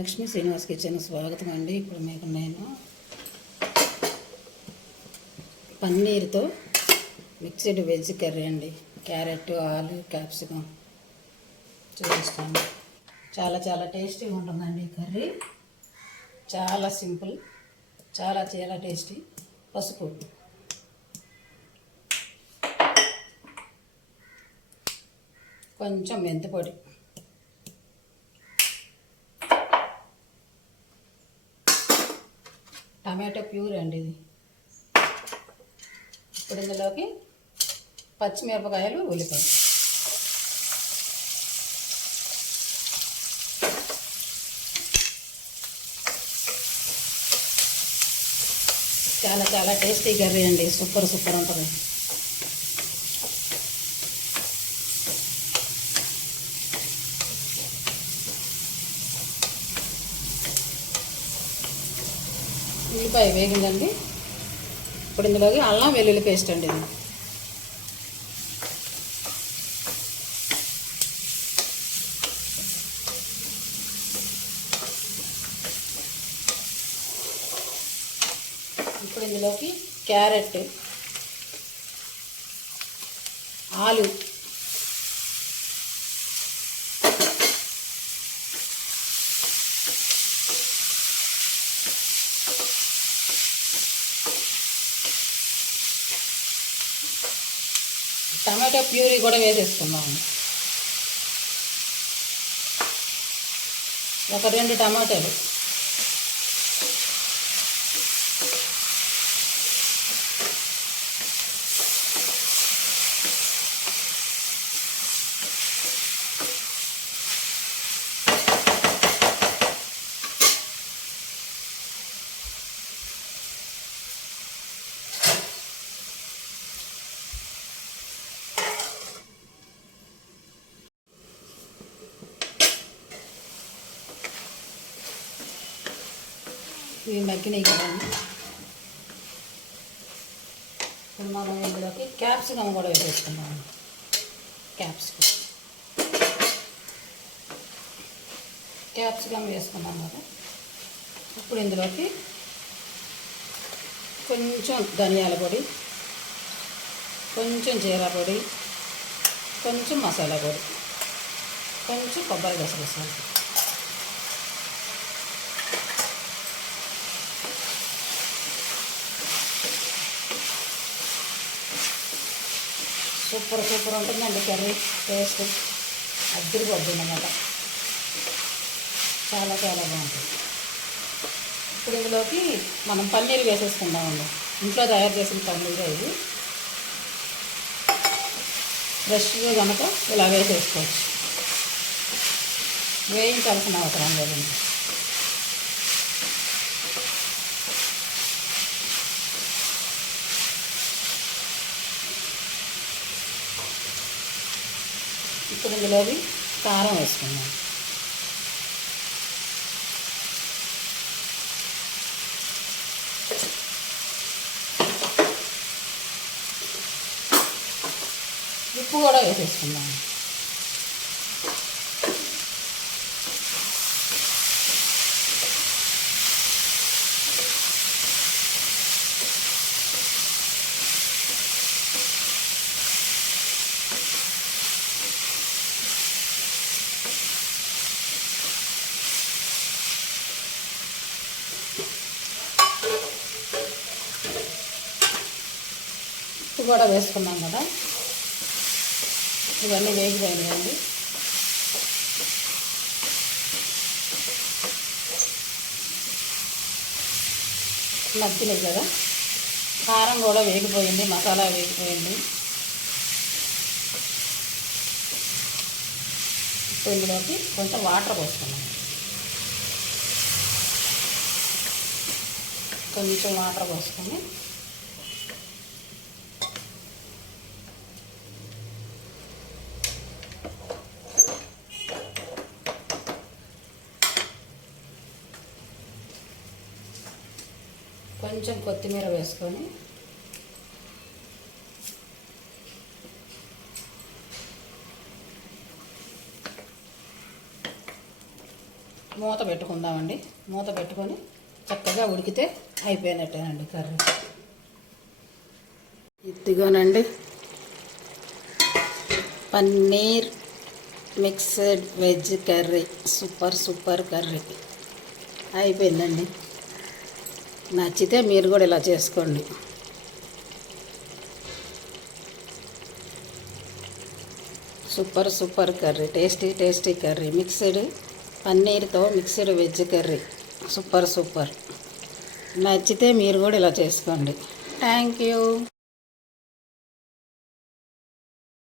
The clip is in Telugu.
లక్ష్మీ శ్రీనివాస్ కిచెన్ స్వాగతం అండి. ఇప్పుడు మీకు నేను పన్నీర్తో మిక్స్డ్ వెజ్ కర్రీ అండి, క్యారెట్, ఆలు, క్యాప్సికమ్ చూపిస్తాను. చాలా టేస్టీగా ఉంటుందండి ఈ కర్రీ. చాలా సింపుల్, చాలా టేస్టీ. పసుపు, కొంచెం మెంతిపొడి, టమాటో ప్యూర్ అండి ఇది. ఇప్పుడు ఇందులోకి పచ్చిమిరపకాయలు, ఉల్లిపాయ, చాలా టేస్టీ కర్రీ అండి. సూపర్ ఉంటుంది. ఉల్లిపాయ వేగిందండి. ఇప్పుడు ఇందులోకి అల్లం వెల్లుల్లి పేస్ట్ అండి ఇది. ఇప్పుడు ఇందులోకి క్యారెట్, ఆలు, టమాటో ప్యూరీ కూడా వేసేసుకున్నాము. ఒక 2 టమాటాలు, ఇవి మగ్గినాయి కదండి. ఇప్పుడు మనం ఇందులోకి క్యాప్సికమ్ కూడా వేసేసుకున్నాము. క్యాప్సికమ్ వేసుకున్నాం కదా. ఇప్పుడు ఇందులోకి కొంచెం ధనియాల పొడి, కొంచెం జీరా పొడి, కొంచెం మసాలా పొడి, కొంచెం కొబ్బరి గసగసాలు, సూపర్ ఉంటుందండి కర్రీ. టేస్ట్ అద్దరిపోద్ది అన్నమాట. చాలా బాగుంటుంది. ఇప్పుడు ఇందులోకి మనం పన్నీర్ వేసేసుకుందామండి. ఇంట్లో తయారు చేసిన పన్నీర్ ఇది. ఫ్రెష్గా కనుక ఇలా వేసేసుకోవచ్చు. వేయించాల్సిన అవసరం లేదండి. ఇప్పుడు ఇందులోకి కారం వేసుకున్నాం. ఉప్పు కూడా వేసేసుకున్నాం. ఉప్పు కూడా వేసుకున్నాం కదా. ఇవన్నీ వేగిపోయినాయండి. మగ్గినాయి కదా. కారం కూడా వేగిపోయింది, మసాలా వేగిపోయింది. ఇప్పుడు ఇందులోకి కొంచెం వాటర్ పోసుకున్నాం. కొంచెం వాటర్ పోసుకొని కొంచెం కొత్తిమీర వేసుకొని మూత పెట్టుకుందామండి. మూత పెట్టుకొని చక్కగా ఉడికితే అయిపోయినట్టేనండి కర్రీ. ఇదిగోనండి paneer mixed veg curry, super curry అయిపోయిందండి. నచ్చితే మీరు కూడా ఇలా చేసుకోండి. Super curry, tasty curry, mixed పన్నీర్తో మిక్స్డ్ వెజ్ కర్రీ, సూపర్. నచ్చితే మీరు కూడా ఇలా చేసుకోండి. Thank you.